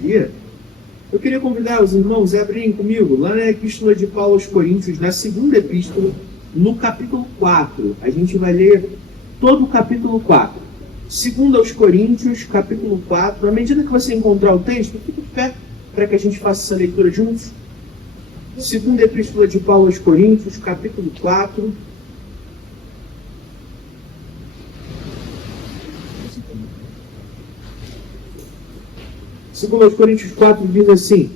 dia, eu queria convidar os irmãos a abrirem comigo lá na Epístola de Paulo aos Coríntios, na segunda epístola, no capítulo 4. A gente vai ler todo o capítulo 4. Segundo aos Coríntios, capítulo 4. À medida que você encontrar o texto, fique de pé para que a gente faça essa leitura juntos. Segunda epístola de Paulo aos Coríntios, capítulo 4. Segundo aos Coríntios 4 diz assim: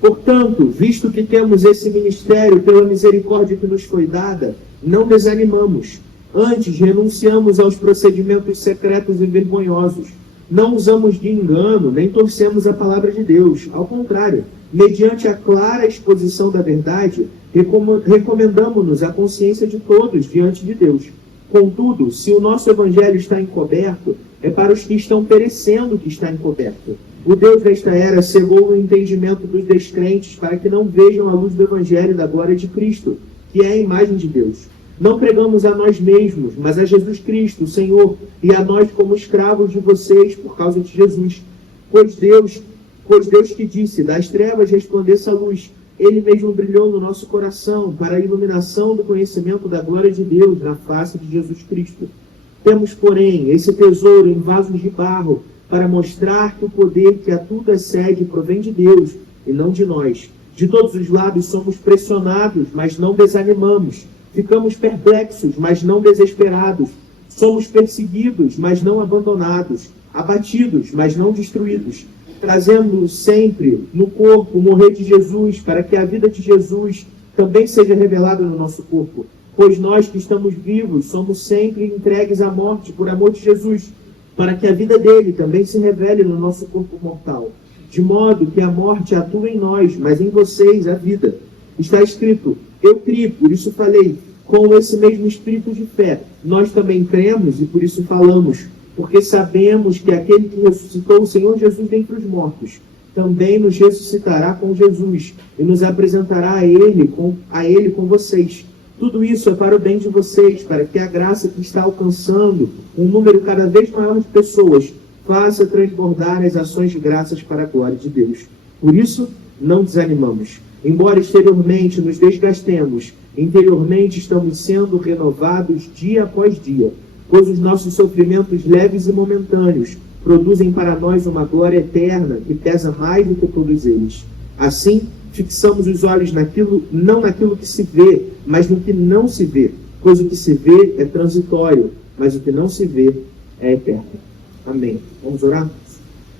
portanto, visto que temos esse ministério pela misericórdia que nos foi dada, não desanimamos. Antes, renunciamos aos procedimentos secretos e vergonhosos. Não usamos de engano, nem torcemos a palavra de Deus. Ao contrário, mediante a clara exposição da verdade, recomendamos-nos à consciência de todos diante de Deus. Contudo, se o nosso evangelho está encoberto, é para os que estão perecendo que está encoberto. O Deus desta era cegou o entendimento dos descrentes para que não vejam a luz do evangelho da glória de Cristo, que é a imagem de Deus. Não pregamos a nós mesmos, mas a Jesus Cristo, o Senhor, e a nós como escravos de vocês por causa de Jesus. Pois Deus que disse, das trevas resplandeça a luz, Ele mesmo brilhou no nosso coração para a iluminação do conhecimento da glória de Deus na face de Jesus Cristo. Temos, porém, esse tesouro em vasos de barro, para mostrar que o poder que a tudo excede provém de Deus e não de nós. De todos os lados somos pressionados, mas não desanimamos. Ficamos perplexos, mas não desesperados. Somos perseguidos, mas não abandonados. Abatidos, mas não destruídos. Trazendo sempre no corpo o morrer de Jesus, para que a vida de Jesus também seja revelada no nosso corpo. Pois nós que estamos vivos somos sempre entregues à morte por amor de Jesus, para que a vida dele também se revele no nosso corpo mortal. De modo que a morte atua em nós, mas em vocês a vida. Está escrito: eu criei, por isso falei. Com esse mesmo espírito de fé, nós também cremos e por isso falamos, porque sabemos que aquele que ressuscitou o Senhor Jesus dentre os mortos, também nos ressuscitará com Jesus e nos apresentará a Ele com vocês. Tudo isso é para o bem de vocês, para que a graça que está alcançando um número cada vez maior de pessoas faça transbordar as ações de graças para a glória de Deus. Por isso, não desanimamos. Embora exteriormente nos desgastemos, interiormente estamos sendo renovados dia após dia, pois os nossos sofrimentos leves e momentâneos produzem para nós uma glória eterna que pesa mais do que todos eles. Assim, fixamos os olhos não naquilo que se vê, mas no que não se vê, pois o que se vê é transitório, mas o que não se vê é eterno. Amém. Vamos orar?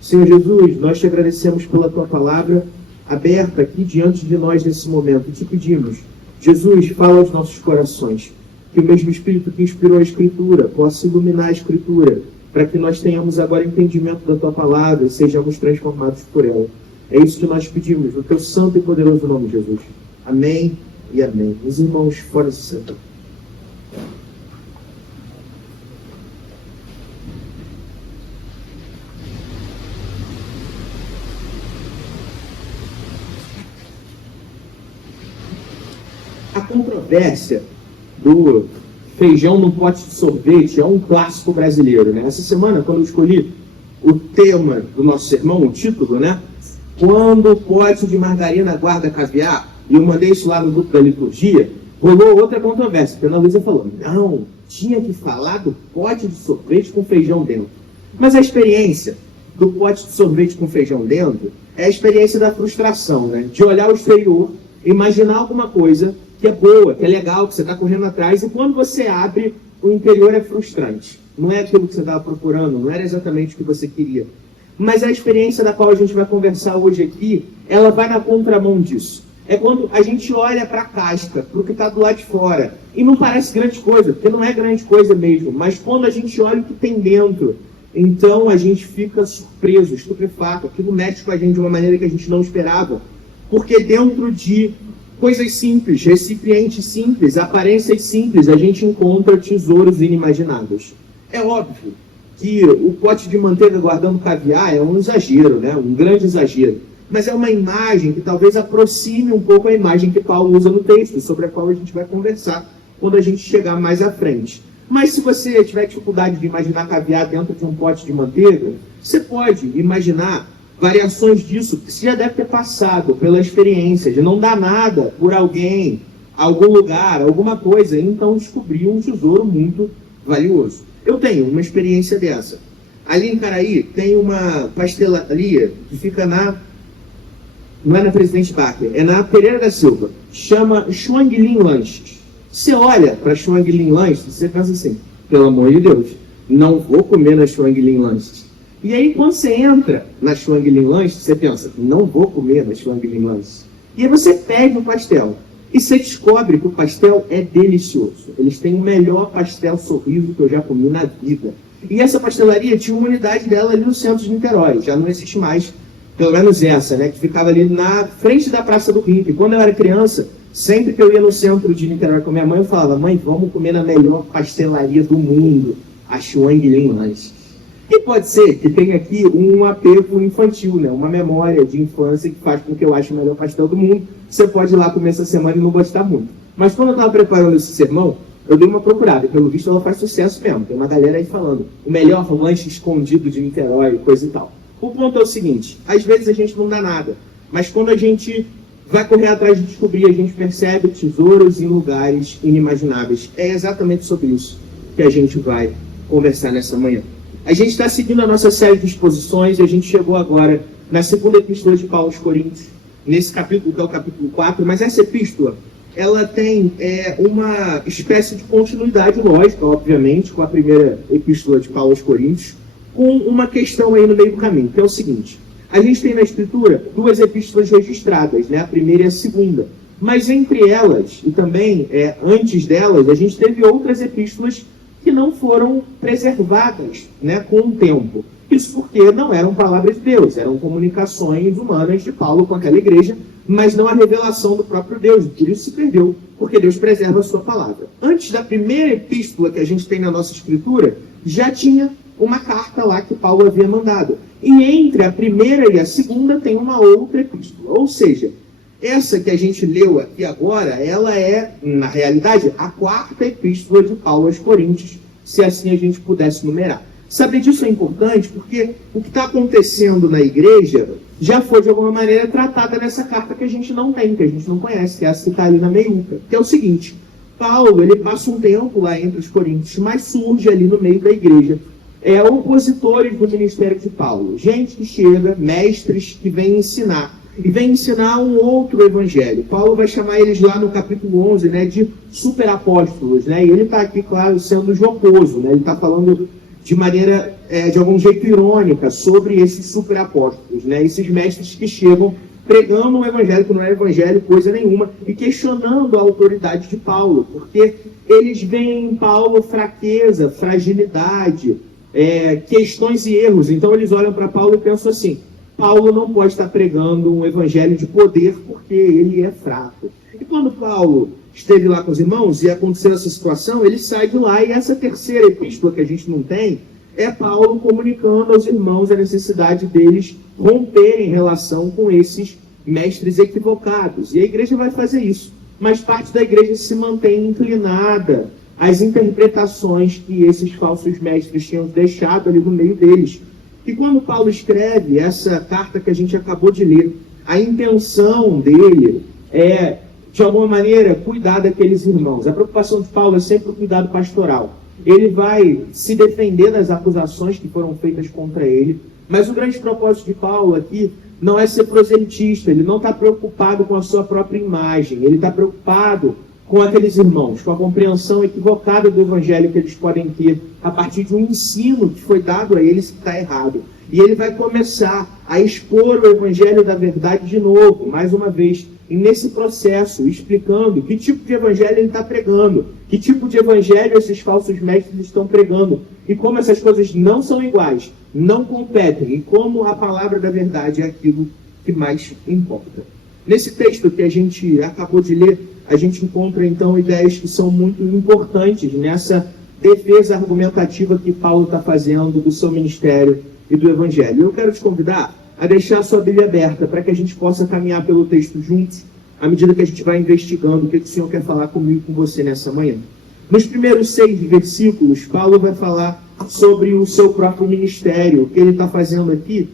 Senhor Jesus, nós te agradecemos pela tua palavra aberta aqui diante de nós nesse momento. E te pedimos, Jesus, fala aos nossos corações, que o mesmo Espírito que inspirou a Escritura possa iluminar a Escritura, para que nós tenhamos agora entendimento da tua palavra e sejamos transformados por ela. É isso que nós pedimos, no teu santo e poderoso nome, Jesus. Amém e amém. Os irmãos, fora se sentam. A controvérsia do feijão no pote de sorvete é um clássico brasileiro, né? Essa semana, quando eu escolhi o tema do nosso sermão, o título, né? Quando o pote de margarina guarda caviar, e eu mandei isso lá no grupo da liturgia, rolou outra controvérsia, porque a Ana Luísa falou, não, tinha que falar do pote de sorvete com feijão dentro. Mas a experiência do pote de sorvete com feijão dentro é a experiência da frustração, né? De olhar o exterior, imaginar alguma coisa que é boa, que é legal, que você está correndo atrás, e quando você abre, o interior é frustrante. Não é aquilo que você estava procurando, não era exatamente o que você queria. Mas a experiência da qual a gente vai conversar hoje aqui, ela vai na contramão disso. É quando a gente olha para a casca, para o que está do lado de fora, e não parece grande coisa, porque não é grande coisa mesmo, mas quando a gente olha o que tem dentro, então a gente fica surpreso, estupefato, aquilo mexe com a gente de uma maneira que a gente não esperava, porque dentro de coisas simples, recipientes simples, aparências simples, a gente encontra tesouros inimagináveis. É óbvio que o pote de manteiga guardando caviar é um exagero, né? Um grande exagero. Mas é uma imagem que talvez aproxime um pouco a imagem que Paulo usa no texto, sobre a qual a gente vai conversar quando a gente chegar mais à frente. Mas se você tiver dificuldade de imaginar caviar dentro de um pote de manteiga, você pode imaginar variações disso, que você já deve ter passado pela experiência de não dar nada por alguém, algum lugar, alguma coisa, e então descobrir um tesouro muito valioso. Eu tenho uma experiência dessa. Ali em Caraí tem uma pastelaria que fica não é na Presidente Barker, é na Pereira da Silva. Chama Chuang Lin Lanches. Você olha para Chuang Lin Lanches e você pensa assim, pelo amor de Deus, não vou comer na Chuang Lin Lanches. E aí quando você entra na Chuang Lin Lanches, você pensa, não vou comer na Chuang Lin Lanches. E aí você pede um pastel. E você descobre que o pastel é delicioso. Eles têm o melhor pastel sorriso que eu já comi na vida. E essa pastelaria tinha uma unidade dela ali no centro de Niterói. Já não existe mais, pelo menos essa, né? Que ficava ali na frente da Praça do Rio. E quando eu era criança, sempre que eu ia no centro de Niterói com minha mãe, eu falava, mãe, vamos comer na melhor pastelaria do mundo, a Chuang Lin Lanches. E pode ser que tenha aqui um apego infantil, né? Uma memória de infância que faz com que eu ache o melhor pastel do mundo. Você pode ir lá comer essa semana e não gostar muito. Mas quando eu estava preparando esse sermão, eu dei uma procurada. E pelo visto ela faz sucesso mesmo. Tem uma galera aí falando o melhor lanche escondido de Niterói, coisa e tal. O ponto é o seguinte, às vezes a gente não dá nada. Mas quando a gente vai correr atrás de descobrir, a gente percebe tesouros em lugares inimagináveis. É exatamente sobre isso que a gente vai conversar nessa manhã. A gente está seguindo a nossa série de exposições e a gente chegou agora na segunda epístola de Paulo aos Coríntios, nesse capítulo, que é o capítulo 4, mas essa epístola, ela tem uma espécie de continuidade lógica, obviamente, com a primeira epístola de Paulo aos Coríntios, com uma questão aí no meio do caminho, que é o seguinte, a gente tem na Escritura duas epístolas registradas, né, a primeira e a segunda, mas entre elas, e também antes delas, a gente teve outras epístolas que não foram preservadas, né, com o tempo. Isso porque não eram palavras de Deus, eram comunicações humanas de Paulo com aquela igreja, mas não a revelação do próprio Deus. Por isso se perdeu, porque Deus preserva a sua palavra. Antes da primeira epístola que a gente tem na nossa Escritura, já tinha uma carta lá que Paulo havia mandado. E entre a primeira e a segunda tem uma outra epístola. Ou seja, essa que a gente leu aqui agora, ela é, na realidade, a quarta epístola de Paulo aos Coríntios, se assim a gente pudesse numerar. Saber disso é importante porque o que está acontecendo na igreja já foi, de alguma maneira, tratada nessa carta que a gente não tem, que a gente não conhece, que é essa que está ali na meiuca. Que é o seguinte, Paulo, ele passa um tempo lá entre os coríntios, mas surge ali no meio da igreja opositores do ministério de Paulo. Gente que chega, mestres que vêm ensinar. E vem ensinar um outro evangelho. Paulo vai chamar eles lá no capítulo 11, né, de superapóstolos, né? E ele está aqui, claro, sendo jocoso, né? Ele está falando de maneira, de algum jeito irônica, sobre esses superapóstolos, né? Esses mestres que chegam pregando um evangelho que não é evangelho, coisa nenhuma, e questionando a autoridade de Paulo, porque eles veem em Paulo fraqueza, fragilidade, questões e erros. Então eles olham para Paulo e pensam assim, Paulo não pode estar pregando um evangelho de poder porque ele é fraco. E quando Paulo esteve lá com os irmãos e aconteceu essa situação, ele sai de lá e essa terceira epístola que a gente não tem é Paulo comunicando aos irmãos a necessidade deles romperem relação com esses mestres equivocados. E a igreja vai fazer isso. Mas parte da igreja se mantém inclinada às interpretações que esses falsos mestres tinham deixado ali no meio deles. E quando Paulo escreve essa carta que a gente acabou de ler, a intenção dele é, de alguma maneira, cuidar daqueles irmãos. A preocupação de Paulo é sempre o cuidado pastoral. Ele vai se defender das acusações que foram feitas contra ele, mas o grande propósito de Paulo aqui não é ser proselitista, ele não está preocupado com a sua própria imagem, ele está preocupado com aqueles irmãos, com a compreensão equivocada do evangelho que eles podem ter a partir de um ensino que foi dado a eles que está errado. E ele vai começar a expor o evangelho da verdade de novo, mais uma vez, e nesse processo, explicando que tipo de evangelho ele está pregando, que tipo de evangelho esses falsos mestres estão pregando, e como essas coisas não são iguais, não competem, e como a palavra da verdade é aquilo que mais importa. Nesse texto que a gente acabou de ler, a gente encontra, então, ideias que são muito importantes nessa defesa argumentativa que Paulo está fazendo do seu ministério e do Evangelho. Eu quero te convidar a deixar a sua Bíblia aberta para que a gente possa caminhar pelo texto juntos, à medida que a gente vai investigando o que o Senhor quer falar comigo e com você nessa manhã. Nos primeiros 6 versículos, Paulo vai falar sobre o seu próprio ministério. O que ele está fazendo aqui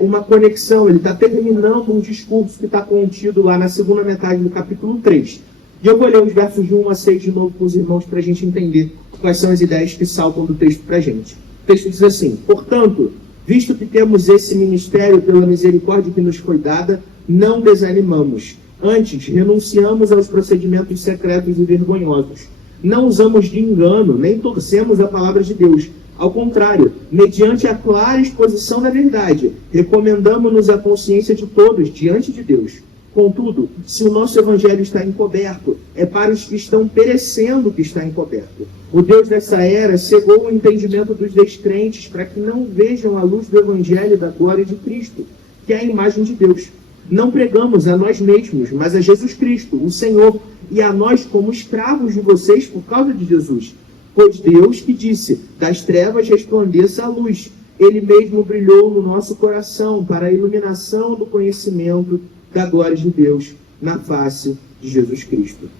uma conexão, ele está terminando um discurso que está contido lá na segunda metade do capítulo 3. E eu vou ler os versos de 1 a 6 de novo com os irmãos para a gente entender quais são as ideias que saltam do texto para a gente. O texto diz assim: portanto, visto que temos esse ministério pela misericórdia que nos foi dada, não desanimamos. Antes, renunciamos aos procedimentos secretos e vergonhosos. Não usamos de engano, nem torcemos a palavra de Deus. Ao contrário, mediante a clara exposição da verdade, recomendamos-nos à consciência de todos diante de Deus. Contudo, se o nosso evangelho está encoberto, é para os que estão perecendo que está encoberto. O Deus dessa era cegou o entendimento dos descrentes para que não vejam a luz do evangelho da glória de Cristo, que é a imagem de Deus. Não pregamos a nós mesmos, mas a Jesus Cristo, o Senhor, e a nós como escravos de vocês por causa de Jesus. Pois Deus que disse, das trevas resplandeça a luz, Ele mesmo brilhou no nosso coração para a iluminação do conhecimento da glória de Deus na face de Jesus Cristo.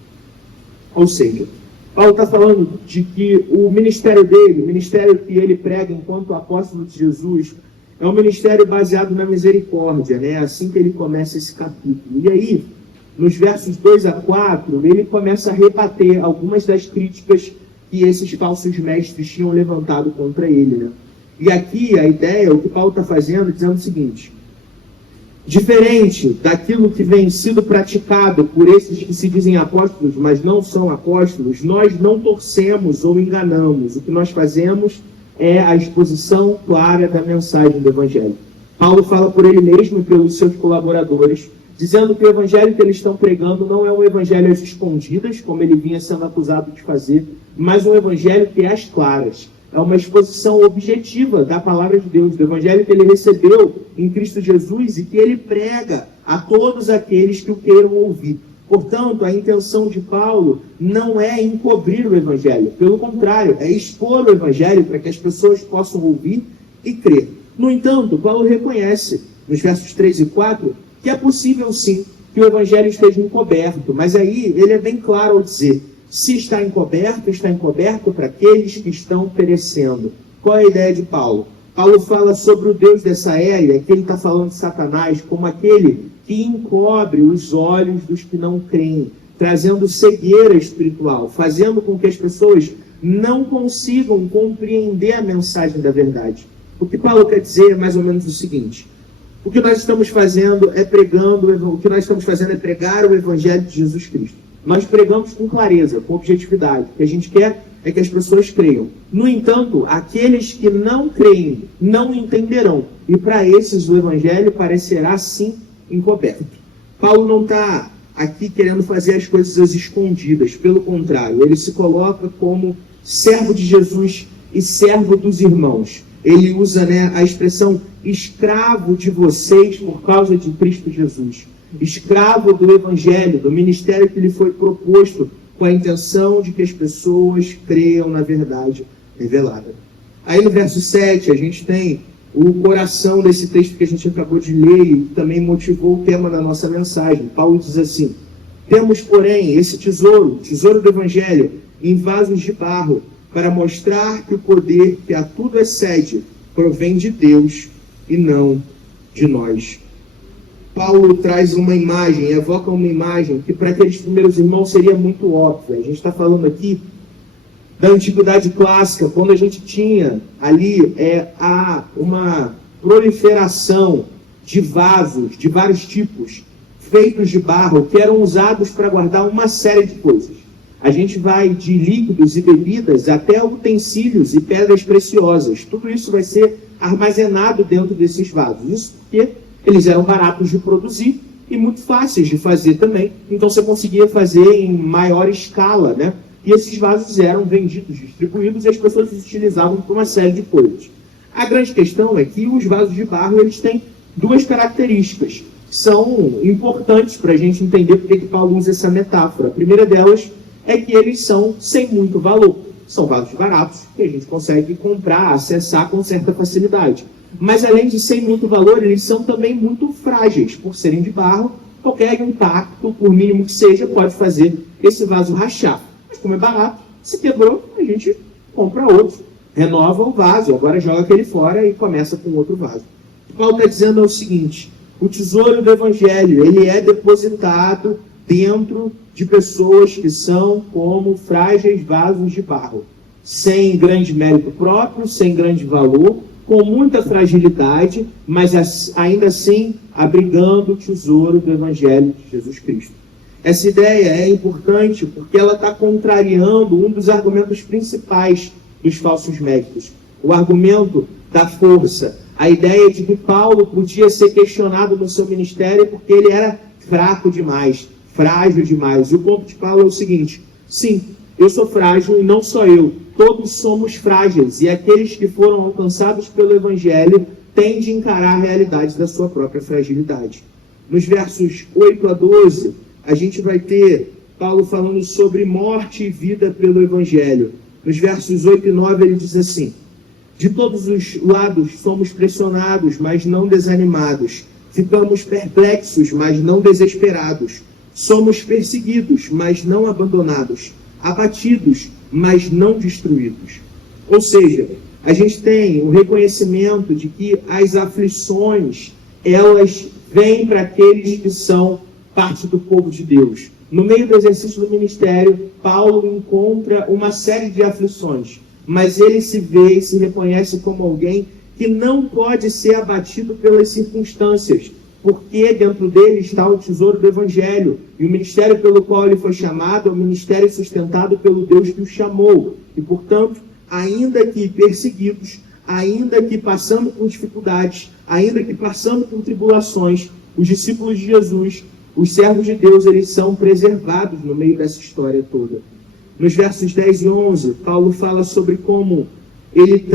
Ou seja, Paulo está falando de que o ministério dele, o ministério que ele prega enquanto apóstolo de Jesus, é um ministério baseado na misericórdia, né? Assim que ele começa esse capítulo. E aí, nos versos 2 a 4, ele começa a rebater algumas das críticas que esses falsos mestres tinham levantado contra ele, né? E aqui a ideia, o que Paulo está fazendo, dizendo o seguinte: diferente daquilo que vem sido praticado por esses que se dizem apóstolos, mas não são apóstolos, nós não torcemos ou enganamos. O que nós fazemos é a exposição clara da mensagem do Evangelho. Paulo fala por ele mesmo e pelos seus colaboradores, dizendo que o Evangelho que eles estão pregando não é um Evangelho às escondidas, como ele vinha sendo acusado de fazer, mas um Evangelho que é às claras. É uma exposição objetiva da palavra de Deus, do Evangelho que ele recebeu em Cristo Jesus e que ele prega a todos aqueles que o queiram ouvir. Portanto, a intenção de Paulo não é encobrir o Evangelho. Pelo contrário, é expor o Evangelho para que as pessoas possam ouvir e crer. No entanto, Paulo reconhece, nos versos 3 e 4, que é possível sim que o Evangelho esteja encoberto. Mas aí ele é bem claro ao dizer: se está encoberto para aqueles que estão perecendo. Qual é a ideia de Paulo? Paulo fala sobre o Deus dessa era, e aqui ele está falando de Satanás, como aquele que encobre os olhos dos que não creem, trazendo cegueira espiritual, fazendo com que as pessoas não consigam compreender a mensagem da verdade. O que Paulo quer dizer é mais ou menos o seguinte: o que nós estamos fazendo é pregar o Evangelho de Jesus Cristo. Nós pregamos com clareza, com objetividade. O que a gente quer é que as pessoas creiam. No entanto, aqueles que não creem não entenderão. E para esses o Evangelho parecerá sim encoberto. Paulo não está aqui querendo fazer as coisas às escondidas. Pelo contrário, ele se coloca como servo de Jesus e servo dos irmãos. Ele usa, a expressão escravo de vocês por causa de Cristo Jesus. Escravo do Evangelho, do ministério que lhe foi proposto, com a intenção de que as pessoas creiam na verdade revelada. Aí no verso 7, a gente tem o coração desse texto que a gente acabou de ler e também motivou o tema da nossa mensagem. Paulo diz assim: temos, porém, esse tesouro do Evangelho, em vasos de barro, para mostrar que o poder que a tudo excede provém de Deus e não de nós. Paulo traz uma imagem, evoca uma imagem que para aqueles primeiros irmãos seria muito óbvia. A gente está falando aqui da antiguidade clássica, quando a gente tinha ali uma proliferação de vasos de vários tipos, feitos de barro, que eram usados para guardar uma série de coisas. A gente vai de líquidos e bebidas até utensílios e pedras preciosas. Tudo isso vai ser armazenado dentro desses vasos. Isso porque eles eram baratos de produzir e muito fáceis de fazer também. Então você conseguia fazer em maior escala, né? E esses vasos eram vendidos, distribuídos, e as pessoas os utilizavam para uma série de coisas. A grande questão é que os vasos de barro eles têm duas características que são importantes para a gente entender porque que Paulo usa essa metáfora. A primeira delas é que eles são sem muito valor. São vasos baratos que a gente consegue comprar, acessar com certa facilidade. Mas além de sem muito valor, eles são também muito frágeis. Por serem de barro, qualquer impacto, por mínimo que seja, pode fazer esse vaso rachar. Mas como é barato, se quebrou, a gente compra outro, renova o vaso, agora joga aquele fora e começa com outro vaso. Paulo está dizendo é o seguinte: o tesouro do Evangelho, ele é depositado dentro de pessoas que são como frágeis vasos de barro, sem grande mérito próprio, sem grande valor, com muita fragilidade, mas ainda assim abrigando o tesouro do Evangelho de Jesus Cristo. Essa ideia é importante porque ela está contrariando um dos argumentos principais dos falsos médicos, o argumento da força, a ideia de que Paulo podia ser questionado no seu ministério porque ele era fraco demais, frágil demais. E o ponto de Paulo é o seguinte: sim, eu sou frágil e não só eu, todos somos frágeis, e aqueles que foram alcançados pelo Evangelho têm de encarar a realidade da sua própria fragilidade. Nos versos 8 a 12, a gente vai ter Paulo falando sobre morte e vida pelo Evangelho. Nos versos 8 e 9 ele diz assim: de todos os lados somos pressionados, mas não desanimados. Ficamos perplexos, mas não desesperados. Somos perseguidos, mas não abandonados. Abatidos, mas não destruídos. Ou seja, a gente tem o reconhecimento de que as aflições, elas vêm para aqueles que são parte do povo de Deus. No meio do exercício do ministério, Paulo encontra uma série de aflições, mas ele se vê e se reconhece como alguém que não pode ser abatido pelas circunstâncias, porque dentro dele está o tesouro do Evangelho, e o ministério pelo qual ele foi chamado é um ministério sustentado pelo Deus que o chamou. E, portanto, ainda que perseguidos, ainda que passando por dificuldades, ainda que passando por tribulações, os discípulos de Jesus, os servos de Deus, eles são preservados no meio dessa história toda. Nos versos 10 e 11, Paulo fala sobre como ele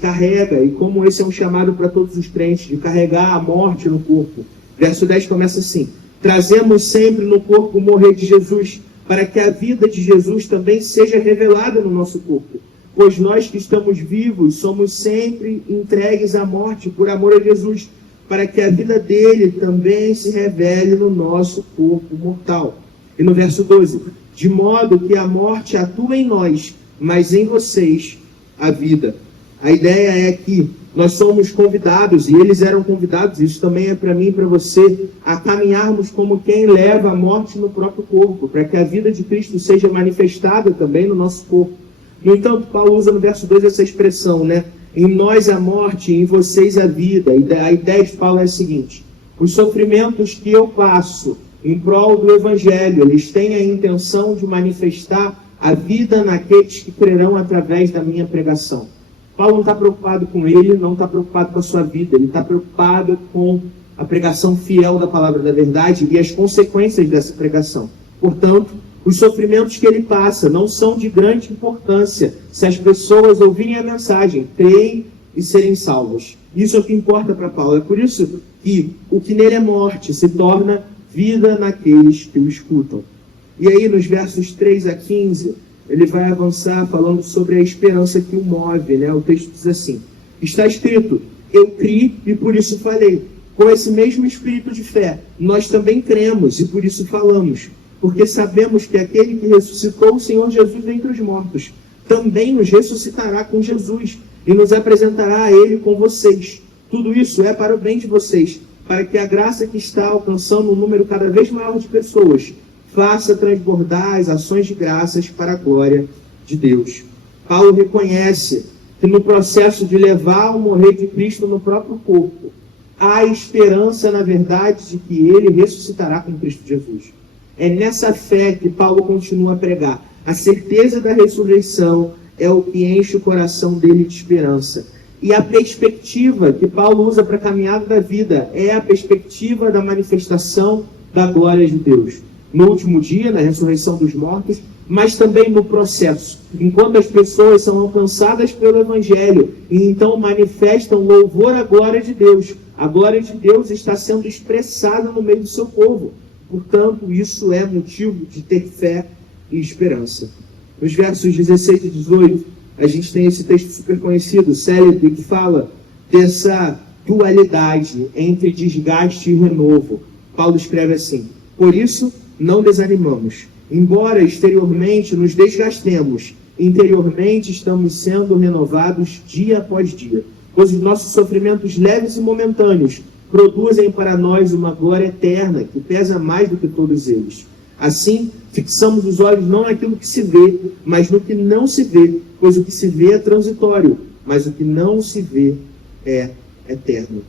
carrega, e como esse é um chamado para todos os crentes, de carregar a morte no corpo. Verso 10 começa assim: trazemos sempre no corpo o morrer de Jesus, para que a vida de Jesus também seja revelada no nosso corpo. Pois nós que estamos vivos, somos sempre entregues à morte por amor a Jesus, para que a vida dele também se revele no nosso corpo mortal. E no verso 12: de modo que a morte atua em nós, mas em vocês a vida. A ideia é que nós somos convidados, e eles eram convidados, isso também é para mim e para você, a caminharmos como quem leva a morte no próprio corpo, para que a vida de Cristo seja manifestada também no nosso corpo. No entanto, Paulo usa no verso 2 essa expressão, né? Em nós a morte, em vocês a vida. A ideia de Paulo é a seguinte: os sofrimentos que eu passo em prol do Evangelho, eles têm a intenção de manifestar a vida naqueles que crerão através da minha pregação. Paulo não está preocupado com ele, não está preocupado com a sua vida, ele está preocupado com a pregação fiel da palavra da verdade e as consequências dessa pregação. Portanto, os sofrimentos que ele passa não são de grande importância se as pessoas ouvirem a mensagem, creem e serem salvas. Isso é o que importa para Paulo. É por isso que o que nele é morte se torna vida naqueles que o escutam. E aí, nos versos 3 a 15, ele vai avançar falando sobre a esperança que o move, né? O texto diz assim: está escrito, eu criei e por isso falei. Com esse mesmo espírito de fé, nós também cremos e por isso falamos. Porque sabemos que aquele que ressuscitou o Senhor Jesus dentre os mortos, também nos ressuscitará com Jesus e nos apresentará a Ele com vocês. Tudo isso é para o bem de vocês, para que a graça que está alcançando um número cada vez maior de pessoas faça transbordar as ações de graças para a glória de Deus. Paulo reconhece que no processo de levar o morrer de Cristo no próprio corpo, há esperança, na verdade, de que ele ressuscitará com Cristo Jesus. É nessa fé que Paulo continua a pregar. A certeza da ressurreição é o que enche o coração dele de esperança. E a perspectiva que Paulo usa para a caminhada da vida é a perspectiva da manifestação da glória de Deus. No último dia, na ressurreição dos mortos, mas também no processo, enquanto as pessoas são alcançadas pelo Evangelho e então manifestam louvor à glória de Deus. A glória de Deus está sendo expressada no meio do seu povo. Portanto, isso é motivo de ter fé e esperança. Nos versos 16 e 18, a gente tem esse texto super conhecido, célebre, que fala dessa dualidade entre desgaste e renovo. Paulo escreve assim: por isso, não desanimamos. Embora exteriormente nos desgastemos, interiormente estamos sendo renovados dia após dia. pois os nossos sofrimentos leves e momentâneos produzem para nós uma glória eterna, que pesa mais do que todos eles. Assim, fixamos os olhos não naquilo que se vê, mas no que não se vê, pois o que se vê é transitório, mas o que não se vê é eterno.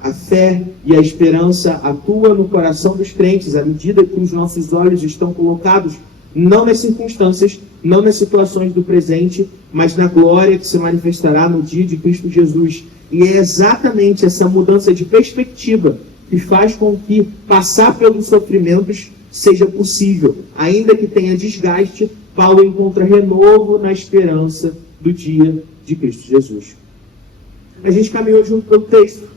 A fé e a esperança atuam no coração dos crentes à medida que os nossos olhos estão colocados não nas circunstâncias, não nas situações do presente, mas na glória que se manifestará no dia de Cristo Jesus. E é exatamente essa mudança de perspectiva que faz com que passar pelos sofrimentos seja possível. Ainda que tenha desgaste, Paulo encontra renovo na esperança do dia de Cristo Jesus. A gente caminhou junto pelo texto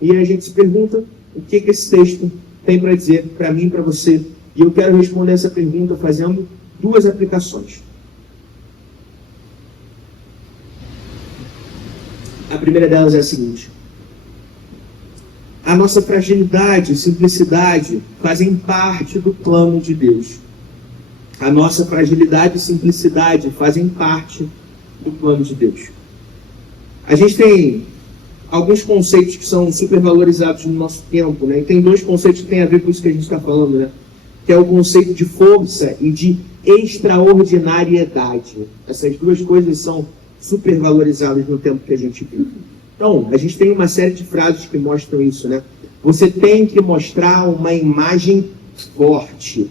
e a gente se pergunta o que esse texto tem para dizer para mim e para você. E eu quero responder essa pergunta fazendo duas aplicações. A primeira delas é a seguinte: a nossa fragilidade e simplicidade fazem parte do plano de Deus. A nossa fragilidade e simplicidade fazem parte do plano de Deus. A gente tem alguns conceitos que são supervalorizados no nosso tempo, né? E tem dois conceitos que têm a ver com isso que a gente está falando, né? Que é o conceito de força e de extraordinariedade. Essas duas coisas são supervalorizadas no tempo que a gente vive. Então, a gente tem uma série de frases que mostram isso, né? Você tem que mostrar uma imagem forte.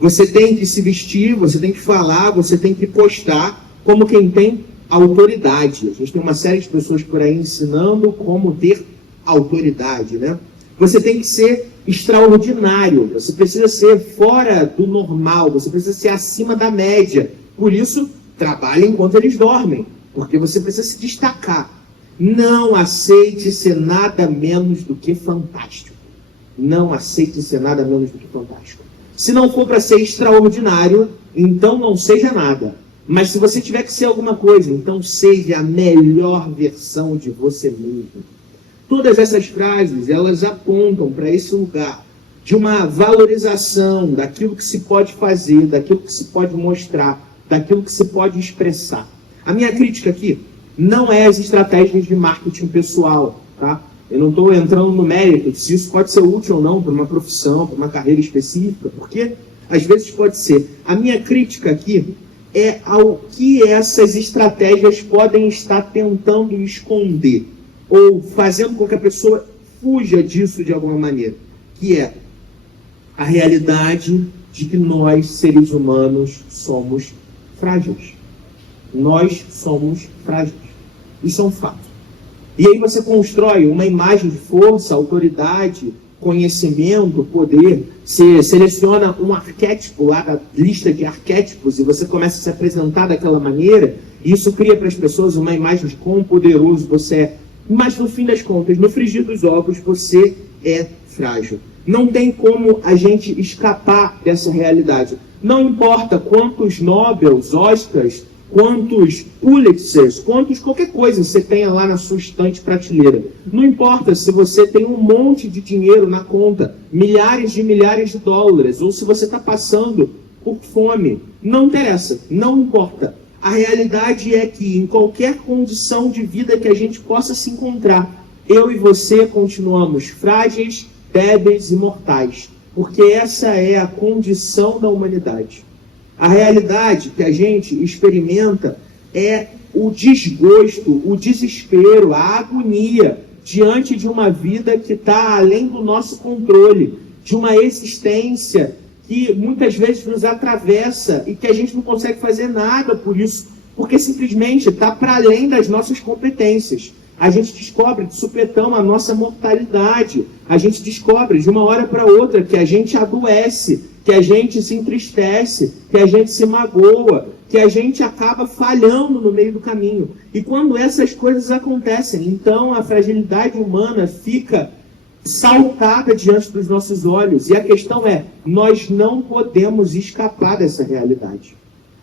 Você tem que se vestir, você tem que falar, você tem que postar como quem tem autoridade. A gente tem uma série de pessoas por aí ensinando como ter autoridade, né? Você tem que ser extraordinário, você precisa ser fora do normal, você precisa ser acima da média. Por isso, trabalhe enquanto eles dormem, porque você precisa se destacar. Não aceite ser nada menos do que fantástico. Não aceite ser nada menos do que fantástico. Se não for para ser extraordinário, então não seja nada. Mas se você tiver que ser alguma coisa, então seja a melhor versão de você mesmo. Todas essas frases, elas apontam para esse lugar de uma valorização daquilo que se pode fazer, daquilo que se pode mostrar, daquilo que se pode expressar. A minha crítica aqui não é as estratégias de marketing pessoal, tá? Eu não estou entrando no mérito de se isso pode ser útil ou não para uma profissão, para uma carreira específica, porque às vezes pode ser. A minha crítica aqui é ao que essas estratégias podem estar tentando esconder, ou fazendo com que a pessoa fuja disso de alguma maneira, que é a realidade de que nós, seres humanos, somos frágeis. Nós somos frágeis. Isso é um fato. E aí você constrói uma imagem de força, autoridade, conhecimento, poder. Você seleciona um arquétipo lá da lista de arquétipos e você começa a se apresentar daquela maneira. E isso cria para as pessoas uma imagem de quão poderoso você é. Mas no fim das contas, no frigir dos ovos, você é frágil. Não tem como a gente escapar dessa realidade. Não importa quantos Nobels, Oscars, quantos Pulitzers, quantos qualquer coisa você tenha lá na sua estante prateleira. Não importa se você tem um monte de dinheiro na conta, milhares de dólares, ou se você está passando por fome. Não interessa, não importa. A realidade é que em qualquer condição de vida que a gente possa se encontrar, eu e você continuamos frágeis, débeis e mortais, porque essa é a condição da humanidade. A realidade que a gente experimenta é o desgosto, o desespero, a agonia diante de uma vida que está além do nosso controle, de uma existência que muitas vezes nos atravessa e que a gente não consegue fazer nada por isso, porque simplesmente está para além das nossas competências. A gente descobre de supetão a nossa mortalidade. A gente descobre de uma hora para outra que a gente adoece, que a gente se entristece, que a gente se magoa, que a gente acaba falhando no meio do caminho. E quando essas coisas acontecem, então a fragilidade humana fica saltada diante dos nossos olhos. E a questão é, nós não podemos escapar dessa realidade.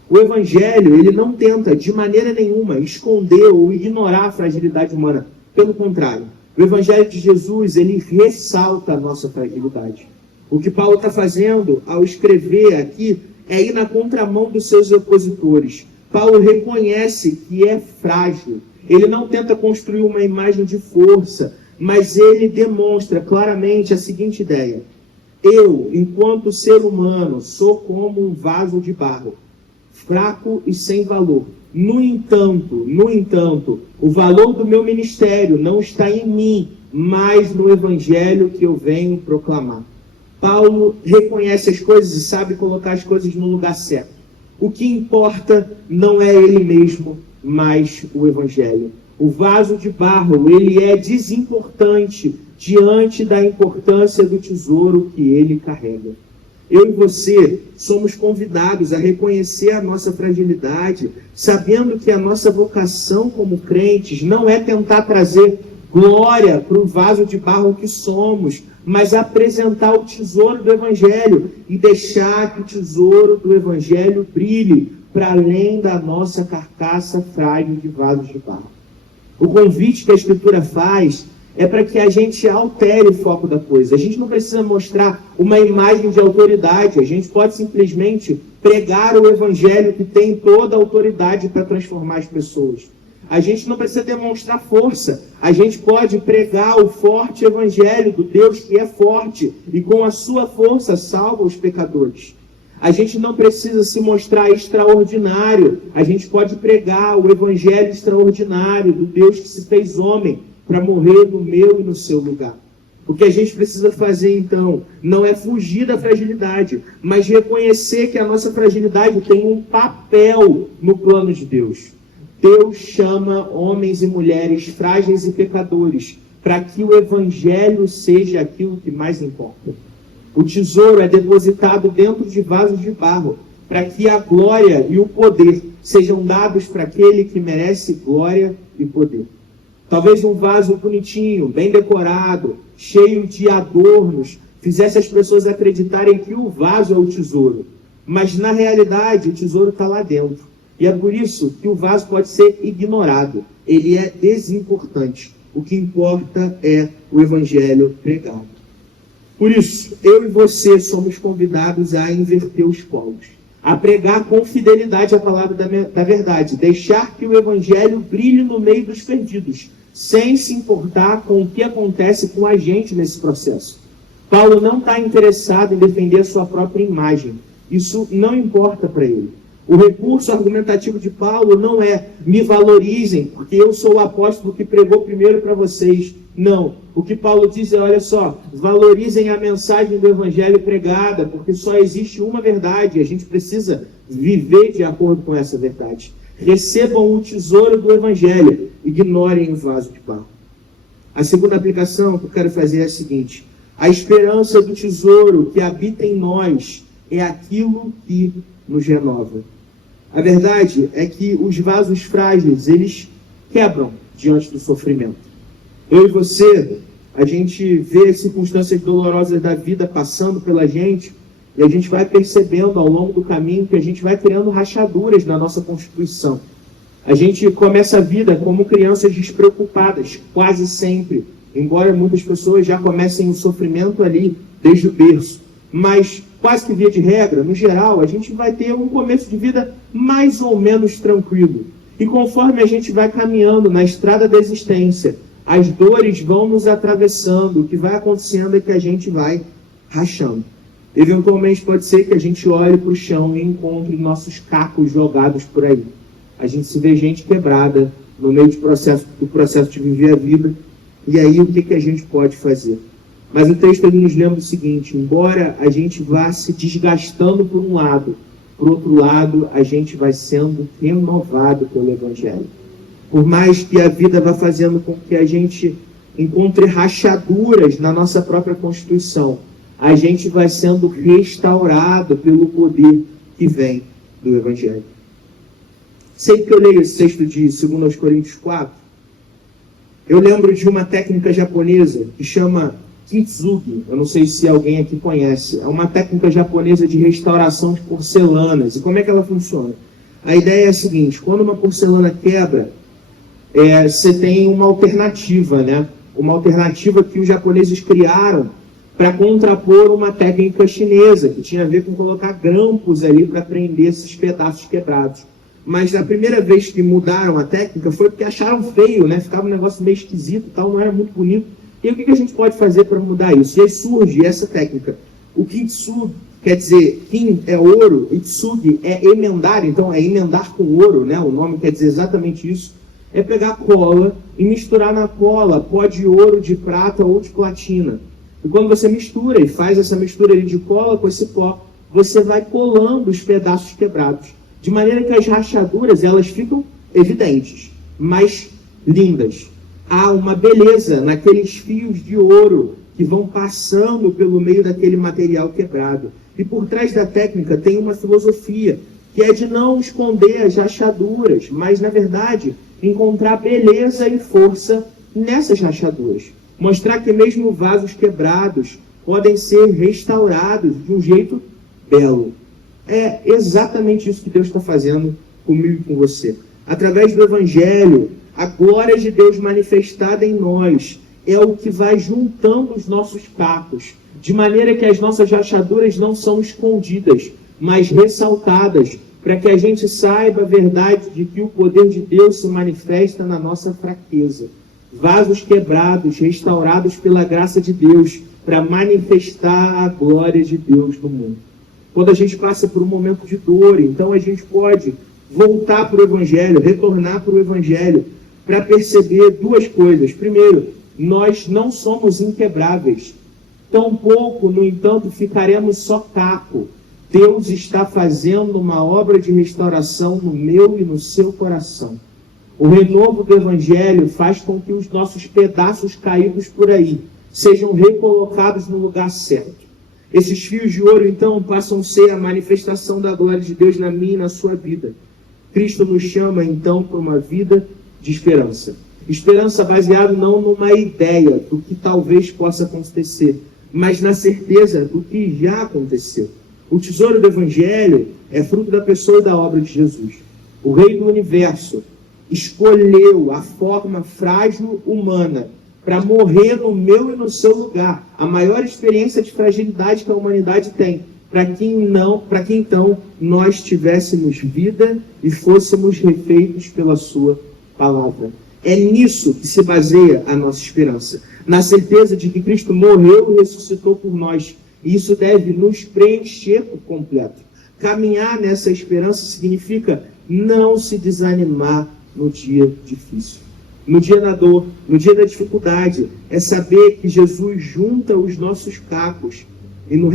O Evangelho, ele não tenta de maneira nenhuma esconder ou ignorar a fragilidade humana. Pelo contrário, o Evangelho de Jesus, ele ressalta a nossa fragilidade. O que Paulo está fazendo ao escrever aqui é ir na contramão dos seus opositores. Paulo reconhece que é frágil. Ele não tenta construir uma imagem de força, mas ele demonstra claramente a seguinte ideia: eu, enquanto ser humano, sou como um vaso de barro, fraco e sem valor. No entanto, o valor do meu ministério não está em mim, mas no evangelho que eu venho proclamar. Paulo reconhece as coisas e sabe colocar as coisas no lugar certo. O que importa não é ele mesmo, mas o evangelho. O vaso de barro, ele é desimportante diante da importância do tesouro que ele carrega. Eu e você somos convidados a reconhecer a nossa fragilidade, sabendo que a nossa vocação como crentes não é tentar trazer glória para o vaso de barro que somos, mas apresentar o tesouro do Evangelho e deixar que o tesouro do Evangelho brilhe para além da nossa carcaça frágil de vasos de barro. O convite que a Escritura faz é para que a gente altere o foco da coisa. A gente não precisa mostrar uma imagem de autoridade, a gente pode simplesmente pregar o Evangelho que tem toda a autoridade para transformar as pessoas. A gente não precisa demonstrar força, a gente pode pregar o forte Evangelho do Deus que é forte e com a sua força salva os pecadores. A gente não precisa se mostrar extraordinário, a gente pode pregar o Evangelho extraordinário do Deus que se fez homem para morrer no meu e no seu lugar. O que a gente precisa fazer, então, não é fugir da fragilidade, mas reconhecer que a nossa fragilidade tem um papel no plano de Deus. Deus chama homens e mulheres frágeis e pecadores para que o Evangelho seja aquilo que mais importa. O tesouro é depositado dentro de vasos de barro, para que a glória e o poder sejam dados para aquele que merece glória e poder. Talvez um vaso bonitinho, bem decorado, cheio de adornos, fizesse as pessoas acreditarem que o vaso é o tesouro. Mas, na realidade, o tesouro está lá dentro. E é por isso que o vaso pode ser ignorado. Ele é desimportante. O que importa é o Evangelho pregado. Por isso, eu e você somos convidados a inverter os polos, a pregar com fidelidade a palavra da verdade, deixar que o Evangelho brilhe no meio dos perdidos, sem se importar com o que acontece com a gente nesse processo. Paulo não está interessado em defender a sua própria imagem. Isso não importa para ele. O recurso argumentativo de Paulo não é me valorizem, porque eu sou o apóstolo que pregou primeiro para vocês. Não. O que Paulo diz é, olha só, valorizem a mensagem do Evangelho pregada, porque só existe uma verdade, e a gente precisa viver de acordo com essa verdade. Recebam o tesouro do Evangelho, ignorem o vaso de barro. A segunda aplicação que eu quero fazer é a seguinte: a esperança do tesouro que habita em nós é aquilo que nos renova. A verdade é que os vasos frágeis, eles quebram diante do sofrimento. Eu e você, a gente vê as circunstâncias dolorosas da vida passando pela gente, e a gente vai percebendo ao longo do caminho que a gente vai criando rachaduras na nossa constituição. A gente começa a vida como crianças despreocupadas, quase sempre, embora muitas pessoas já comecem o sofrimento ali desde o berço. Mas, quase que via de regra, no geral, a gente vai ter um começo de vida mais ou menos tranquilo. E conforme a gente vai caminhando na estrada da existência, as dores vão nos atravessando, o que vai acontecendo é que a gente vai rachando. Eventualmente pode ser que a gente olhe para o chão e encontre nossos cacos jogados por aí. A gente se vê gente quebrada no meio do processo de viver a vida. E aí o que a gente pode fazer? Mas o texto ele nos lembra o seguinte: embora a gente vá se desgastando por um lado, por outro lado a gente vai sendo renovado pelo Evangelho. Por mais que a vida vá fazendo com que a gente encontre rachaduras na nossa própria constituição, a gente vai sendo restaurado pelo poder que vem do Evangelho. Sempre que eu leio esse texto de 2 Coríntios 4, eu lembro de uma técnica japonesa que chama Kintsugi. Eu não sei se alguém aqui conhece. É uma técnica japonesa de restauração de porcelanas. E como é que ela funciona? A ideia é a seguinte: quando uma porcelana quebra, você tem uma alternativa, né? Uma alternativa que os japoneses criaram para contrapor uma técnica chinesa, que tinha a ver com colocar grampos ali para prender esses pedaços quebrados. mas a primeira vez que mudaram a técnica foi porque acharam feio, né? Ficava um negócio meio esquisito, tal, não era muito bonito. E o que a gente pode fazer para mudar isso? E aí surge essa técnica. O kintsugi, quer dizer, kin é ouro, e tsugi é emendar, então é emendar com ouro, né? O nome quer dizer exatamente isso. É pegar cola e misturar na cola pó de ouro, de prata ou de platina. E quando você mistura e faz essa mistura de cola com esse pó, você vai colando os pedaços quebrados. De maneira que as rachaduras, elas ficam evidentes, mas lindas. Há uma beleza naqueles fios de ouro que vão passando pelo meio daquele material quebrado. E por trás da técnica tem uma filosofia, que é de não esconder as rachaduras, mas, na verdade, encontrar beleza e força nessas rachaduras. Mostrar que mesmo vasos quebrados podem ser restaurados de um jeito belo. É exatamente isso que Deus está fazendo comigo e com você. Através do Evangelho, a glória de Deus manifestada em nós é o que vai juntando os nossos cacos, de maneira que as nossas rachaduras não são escondidas, mas ressaltadas, para que a gente saiba a verdade de que o poder de Deus se manifesta na nossa fraqueza. Vasos quebrados, restaurados pela graça de Deus, para manifestar a glória de Deus no mundo. Quando a gente passa por um momento de dor, então a gente pode voltar para o Evangelho, retornar para o Evangelho, para perceber duas coisas. Primeiro, nós não somos inquebráveis. Tampouco, no entanto, ficaremos só caco. Deus está fazendo uma obra de restauração no meu e no seu coração. O renovo do Evangelho faz com que os nossos pedaços caídos por aí sejam recolocados no lugar certo. Esses fios de ouro, então, passam a ser a manifestação da glória de Deus na minha e na sua vida. Cristo nos chama, então, para uma vida de esperança. Esperança baseada não numa ideia do que talvez possa acontecer, mas na certeza do que já aconteceu. O tesouro do Evangelho é fruto da pessoa e da obra de Jesus. O Rei do Universo escolheu a forma frágil humana para morrer no meu e no seu lugar. A maior experiência de fragilidade que a humanidade tem, para que então nós tivéssemos vida e fôssemos refeitos pela sua palavra. É nisso que se baseia a nossa esperança, na certeza de que Cristo morreu e ressuscitou por nós. E isso deve nos preencher por completo. Caminhar nessa esperança significa não se desanimar no dia difícil. No dia da dor, no dia da dificuldade, é saber que Jesus junta os nossos cacos e nos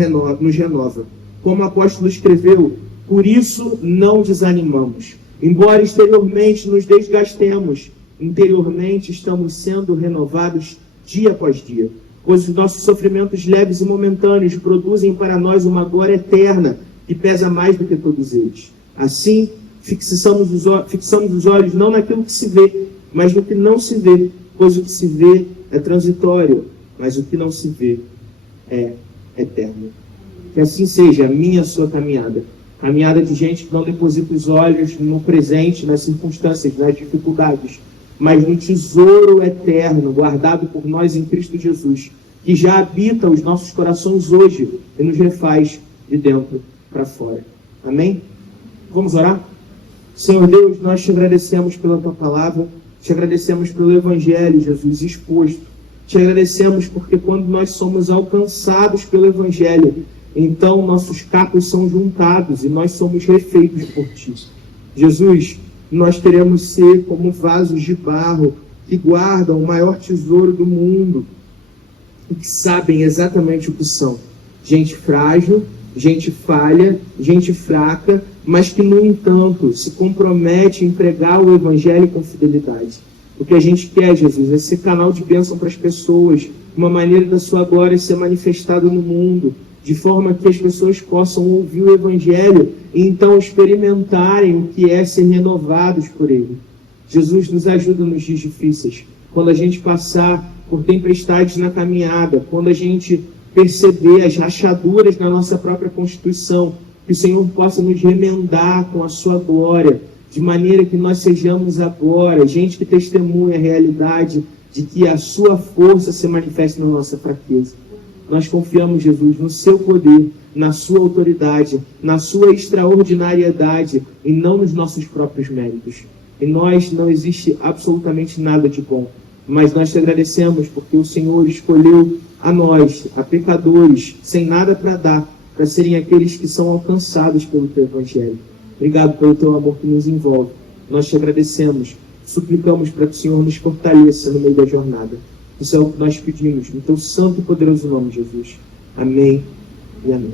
renova. Como o apóstolo escreveu, por isso não desanimamos. Embora exteriormente nos desgastemos, interiormente estamos sendo renovados dia após dia. Pois os nossos sofrimentos leves e momentâneos produzem para nós uma glória eterna que pesa mais do que todos eles. Assim, fixamos os olhos não naquilo que se vê, mas no que não se vê, pois o que se vê é transitório, mas o que não se vê é eterno. Que assim seja a minha e a sua caminhada. Caminhada de gente que não deposita os olhos no presente, nas circunstâncias, nas dificuldades, mas no tesouro eterno, guardado por nós em Cristo Jesus, que já habita os nossos corações hoje e nos refaz de dentro para fora. Amém? Vamos orar? Senhor Deus, nós te agradecemos pela tua palavra, te agradecemos pelo Evangelho, Jesus, exposto. Te agradecemos porque quando nós somos alcançados pelo Evangelho, então nossos cacos são juntados e nós somos refeitos por ti. Jesus, nós queremos ser como vasos de barro que guardam o maior tesouro do mundo e que sabem exatamente o que são. Gente frágil, gente falha, gente fraca, mas que, no entanto, se compromete a entregar o Evangelho com fidelidade. O que a gente quer, Jesus, é ser canal de bênção para as pessoas, uma maneira da sua glória ser manifestada no mundo, de forma que as pessoas possam ouvir o Evangelho e então experimentarem o que é ser renovados por ele. Jesus, nos ajuda nos dias difíceis, quando a gente passar por tempestades na caminhada, quando a gente perceber as rachaduras na nossa própria constituição, que o Senhor possa nos remendar com a sua glória, de maneira que nós sejamos agora gente que testemunha a realidade de que a sua força se manifesta na nossa fraqueza. Nós confiamos, Jesus, no seu poder, na sua autoridade, na sua extraordinariedade e não nos nossos próprios méritos. Em nós não existe absolutamente nada de bom, mas nós te agradecemos porque o Senhor escolheu a nós, a pecadores, sem nada para dar, para serem aqueles que são alcançados pelo teu Evangelho. Obrigado pelo teu amor que nos envolve. Nós te agradecemos, suplicamos para que o Senhor nos fortaleça no meio da jornada. Isso é o que nós pedimos, no teu santo e poderoso nome, Jesus. Amém e amém.